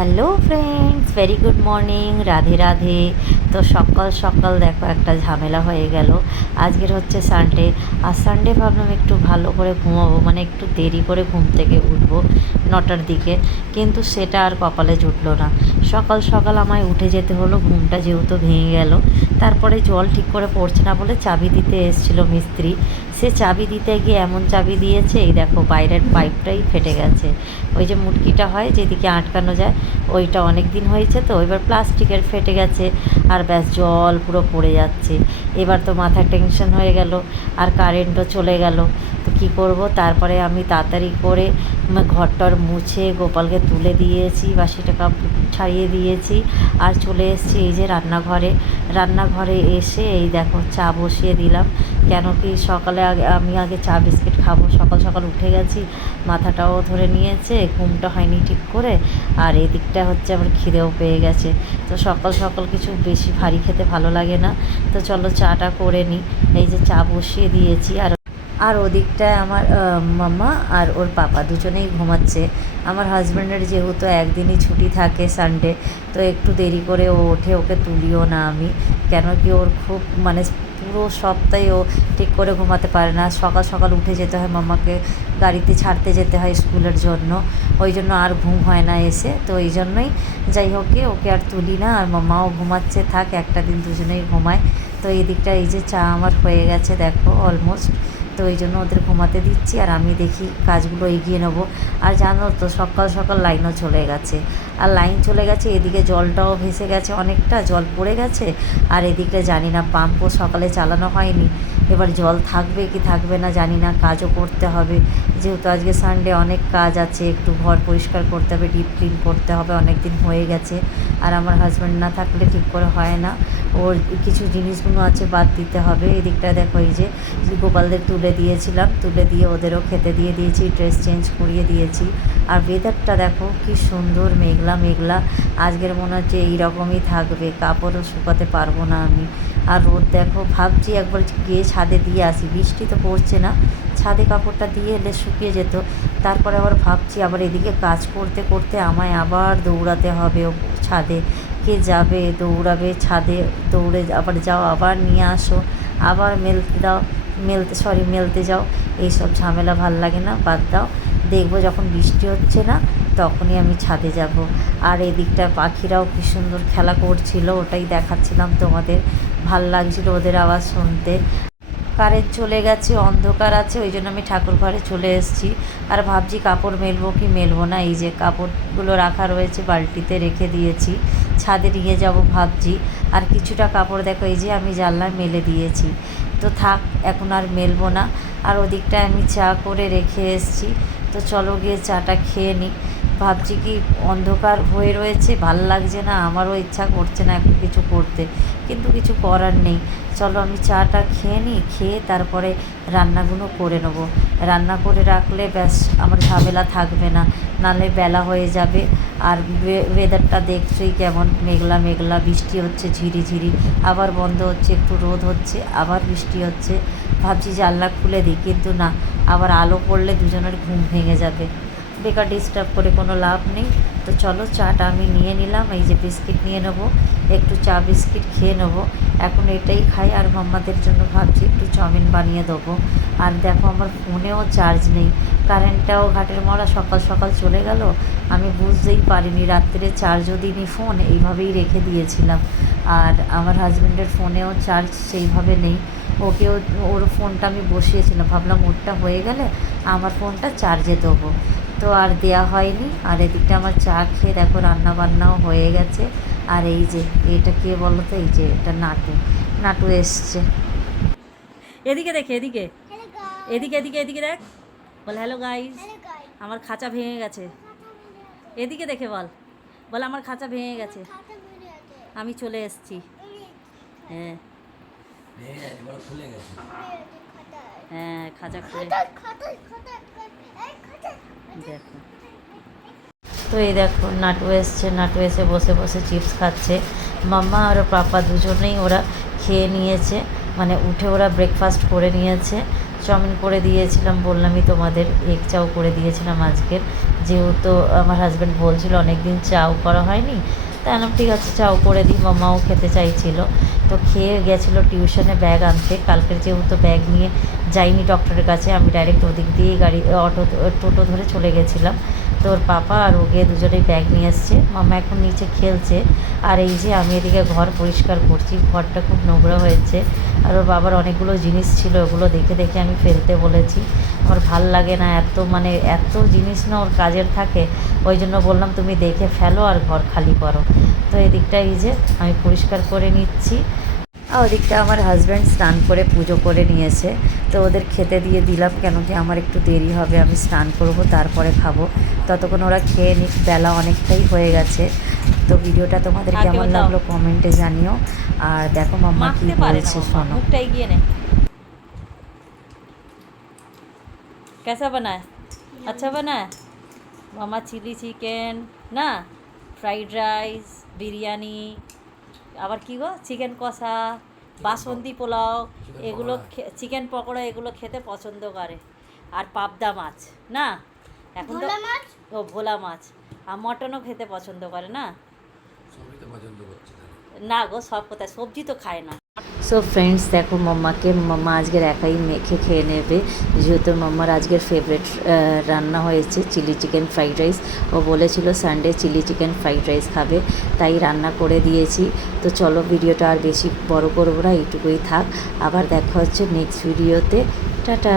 Hello friends, very good morning, Radhe Radhe. তো সকাল সকাল দেখো একটা ঝামেলা হয়ে গেল। আজকের হচ্ছে সানডে, আর সানডে ভাবলাম একটু ভালো করে ঘুমাবো, মানে একটু দেরি করে ঘুম থেকে উঠবো 9টার দিকে, কিন্তু সেটা আর কপালে জুটলো না। সকাল সকাল আমায় উঠে যেতে হলো, ঘুমটা যেহেতু ভেঙে গেল। তারপরে জল ঠিক করে পড়ছে না বলে চাবি দিতে এসেছিলো মিস্ত্রি। সে চাবি দিতে গিয়ে এমন চাবি দিয়েছে, এই দেখো বাইরের পাইপটাই ফেটে গেছে। ওই যে মুটকিটা হয় যেদিকে আটকানো যায়, ওইটা অনেক দিন হয়েছে, তো এবার প্লাস্টিকের ফেটে গেছে, আর ব্যাস জল পুরো পড়ে যাচ্ছে। এবার তো মাথা টেনশন হয়ে গেল, আর কারেন্টও চলে গেল। তো কী করব, তারপরে আমি তাড়াতাড়ি করে ঘরটর মুছে গোপালকে তুলে দিয়েছি, বাসিটা কাপড় ছাড়িয়ে দিয়েছি, আর চলে এসেছি এই যে রান্নাঘরে এসে এই দেখো চা বসিয়ে দিলাম। কেন কি সকালে আমি আগে চা বিস্কিট খাবো, সকাল সকাল উঠে গেছি, মাথাটাও ধরে নিয়েছে, ঘুমটা হয়নি ঠিক করে, আর এদিকটা হচ্ছে আমার খিদেও পেয়ে গেছে। তো সকাল সকাল কিছু বেশি ভারী খেতে ভালো লাগে না, তো চলো চাটা করে নিই। এই যে চা বসিয়ে দিয়েছি, আর ওদিকটায় আমার মাম্মা আর ওর পাপা দুজনেই ঘুমাচ্ছে। আমার হাজব্যান্ডের যেহেতু একদিনই ছুটি থাকে সানডে, তো একটু দেরি করে ও ওঠে, ওকে তুলিও না আমি। কেন কি ওর খুব মানে পুরো সপ্তাহে ও ঠিক করে ঘুমাতে পারে না, সকাল সকাল উঠে যেতে হয়, মাম্মাকে গাড়িতে ছাড়তে যেতে হয় স্কুলের জন্য, ওই জন্য আর ঘুম হয় না এসে। তো এই জন্যই যাই হোক ওকে আর তুলি না, আর মাম্মাও ঘুমাচ্ছে, থাক একটা দিন দুজনেই ঘুমায়। তো এই দিকটা এই যে চা আমার হয়ে গেছে দেখো অলমোস্ট। তো এই জন্য ওদের ঘুমাতে দিচ্ছি, আর আমি দেখি কাজগুলো এগিয়ে নেবো। আর জানো তো সকাল সকাল লাইনও চলে গেছে, আর লাইন চলে গেছে, এদিকে জলটাও ভেসে গেছে, অনেকটা জল পড়ে গেছে। আর এদিকটা জানি না, পাম্পও সকালে চালানো হয়নি, এবার জল থাকবে কি থাকবে না জানি না। কাজও করতে হবে, যেহেতু আজকে সানডে অনেক কাজ আছে, একটু ঘর পরিষ্কার করতে হবে, ডিপ ক্লিন করতে হবে, অনেক দিন হয়ে গেছে। আর আমার হাজব্যান্ড না থাকলে ঠিক করে হয় না, ওর কিছু জিনিসগুলো আছে বাদ দিতে হবে। এদিকটা দেখো এই যে গোপালদের তুলে দিয়েছিলাম, তুলে দিয়ে ওদেরও খেতে দিয়ে দিয়েছি, ড্রেস চেঞ্জ করিয়ে দিয়েছি। আর ওয়েদারটা দেখো কি সুন্দর, মেঘলা মেঘলা, আজকের মনে হচ্ছে এইরকমই থাকবে, কাপড়ও শুকাতে পারবো না আমি। আর রোদ দেখো, ভাবছি একবার গিয়ে ছাদে দিয়ে আসি, বৃষ্টি তো পড়ছে না, ছাদে কাপড়টা দিয়ে এলে শুকিয়ে যেত। তারপরে আবার ভাবছি, আবার এদিকে কাজ করতে করতে আমায় আবার দৌড়াতে হবে ছাদে, কে যাবে দৌড়াবে ছাদে, দৌড়ে আবার যাও, আবার নিয়ে আসো, আবার মেলতে যাও, এইসব ঝামেলা ভাল লাগে না, বাদ দাও। দেখবো যখন বৃষ্টি হচ্ছে না তখনই আমি ছাদে যাব। আর এদিকটা পাখিরাও কী সুন্দর খেলা করছিল, ওটাই দেখাচ্ছিলাম তোমাদের, ভাল লাগছিল ওদের আওয়াজ শুনতে। কারেন্ট চলে গেছে, অন্ধকার আছে, ওই জন্য আমি ঠাকুর ঘরে চলে এসেছি। আর ভাবছি কাপড় মেলবো কি মেলবো না, এই যে কাপড়গুলো রাখা রয়েছে, বালতিতে রেখে দিয়েছি, ছাদে নিয়ে যাব ভাবছি। আর কিছুটা কাপড় দেখো এই যে আমি জানলায় মেলে দিয়েছি, তো থাক এখন আর মেলবো না। আর ওদিকটায় আমি চা করে রেখে এসেছি, তো চলো গিয়ে চাটা খেয়ে নিই। ভাবছি কি অন্ধকার হয়ে রয়েছে, ভাল লাগছে না, আমারও ইচ্ছা করছে না এখন কিছু করতে, কিন্তু কিছু করার নেই। চলো আমি চাটা খেয়ে নিই, খেয়ে তারপরে রান্নাগুলো করে নেবো। রান্না করে রাখলে ব্যাস আমার ঝামেলা থাকবে না, নাহলে বেলা হয়ে যাবে। আর ওয়েদারটা দেখছোই কেমন মেঘলা মেঘলা, বৃষ্টি হচ্ছে ঝিরিঝিরি, আবার বন্ধ হচ্ছে, একটু রোদ হচ্ছে, আবার বৃষ্টি হচ্ছে। ভাবছি জানলা খুলে দিই, কিন্তু না, আবার আলো পড়লে দুজনের ঘুম ভেঙে যাবে, বেকার ডিস্টার্ব করে কোনো লাভ নেই। তো চলো চাটা আমি নিয়ে নিলাম, এই যে বিস্কিট নিয়ে নেবো, একটু চা বিস্কিট খেয়ে নেবো, এখন এটাই খাই। আর মাম্মাদের জন্য ভাবছি একটু চাউমিন বানিয়ে দেবো। আর দেখো আমার ফোনেও চার্জ নেই, কারেন্টটাও ঘাটের মরা সকাল সকাল চলে গেল, আমি বুঝতেই পারিনি, রাত্রে চার্জও দিইনি, ফোন এইভাবেই রেখে দিয়েছিলাম। আর আমার হাজব্যান্ডের ফোনেও চার্জ সেইভাবে নেই, ওকেও ওর ফোনটা আমি বসিয়েছিলাম, ভাবলাম ওরটা হয়ে গেলে আমার ফোনটা চার্জে দেবো, তো আর দেয়া হয়নি। আর এদিকটা আমার চা খেয়ে দেখো রান্না বান্নাও হয়ে গেছে। আর এই যে এটা কে বলো তো, এই যে এটা নাটু, নাটু এসছে, এদিকে দেখে, এদিকে এদিকে এদিকে এদিকে দেখ, বল হ্যালো গাইস, আমার খাঁচা ভেঙে গেছে, এদিকে দেখে বল, বল আমার খাঁচা ভেঙে গেছে, আমি চলে এসেছি। হ্যাঁ হ্যাঁ, খাঁচা খুলে দেখো। তো এই দেখো নাটু এসছে, নাটু এসে বসে বসে চিপস খাচ্ছে। মাম্মা আর পাপা দুজনেই ওরা খেয়ে নিয়েছে, মানে উঠে ওরা ব্রেকফাস্ট করে নিয়েছে। চাউমিন করে দিয়েছিলাম, বললামই তোমাদের এগ চাও করে দিয়েছিলাম আজকের, যেহেতু আমার হাজব্যান্ড বলছিল অনেক দিন চাও করা হয়নি, তাই আমি ঠিক আছে চাও করে দিই, মামাও খেতে চাইছিল। তো খেয়ে গেছিলো টিউশনে ব্যাগ আনতে, কালকের যেহেতু ব্যাগ নিয়ে যাইনি ডক্টরের কাছে, আমি ডাইরেক্ট ওদিক দিয়েই টোটো ধরে চলে গেছিলাম। তো ওর পাপা আর ওকে দুজনেই ব্যাগ নিয়ে এসছে, মামা এখন নিচে খেলছে, আর এই যে আমি এদিকে ঘর পরিষ্কার করছি, ঘরটা খুব নোংরা হয়েছে। আর ওর বাবার অনেকগুলো জিনিস ছিল, ওগুলো দেখে দেখে আমি ফেলতে বলেছি, আমার ভাল লাগে না এত, মানে এত জিনিস না ওর কাজের থাকে, ওই জন্য বললাম তুমি দেখে ফেলো আর ঘর খালি করো। তো এদিকটা এই যে আমি পরিষ্কার করে নিচ্ছি, আর ওদিকটা আমার হাজব্যান্ড স্নান করে পুজো করে নিয়েছে, তো ওদের খেতে দিয়ে দিলাম, কেন কি আমার একটু দেরি হবে, আমি স্নান করব তারপরে খাবো, ততক্ষণ ওরা খেয়ে নিক, বেলা অনেকটাই হয়ে গেছে। তো ভিডিওটা তোমাদের কেমন লাগলো কমেন্টে জানিও, আর দেখো মাম্মা কি বলছে শোনো। মুখটা এগিয়ে নে। कैसा बना है? अच्छा बना है? मामा चिली चिकेन ना, ফ্রাইড রাইস, বিরিয়ানি, আবার কি গো চিকেন কষা, বাসন্তী পোলাও, এগুলো চিকেন পকোড়া এগুলো খেতে পছন্দ করে, আর পাবদা মাছ না, এখন তো ও ভোলা মাছ, আর মটনও খেতে পছন্দ করে না। না গো সব কোথায়, সবজি তো খায় না। সো ফ্রেন্ডস দেখো মাম্মাকে, মাম্মা আজকের একাই মেখে খেয়ে নেবে, যেহেতু মাম্মার আজকের ফেভারিট রান্না হয়েছে চিলি চিকেন ফ্রাইড রাইস, ও বলেছিল Sunday chilli chicken fried rice খাবে, তাই রান্না করে দিয়েছি। তো চলো ভিডিওটা আর বেশি বড় করবো না, এইটুকুই থাক, আবার দেখা হচ্ছে নেক্সট ভিডিওতে, টাটা।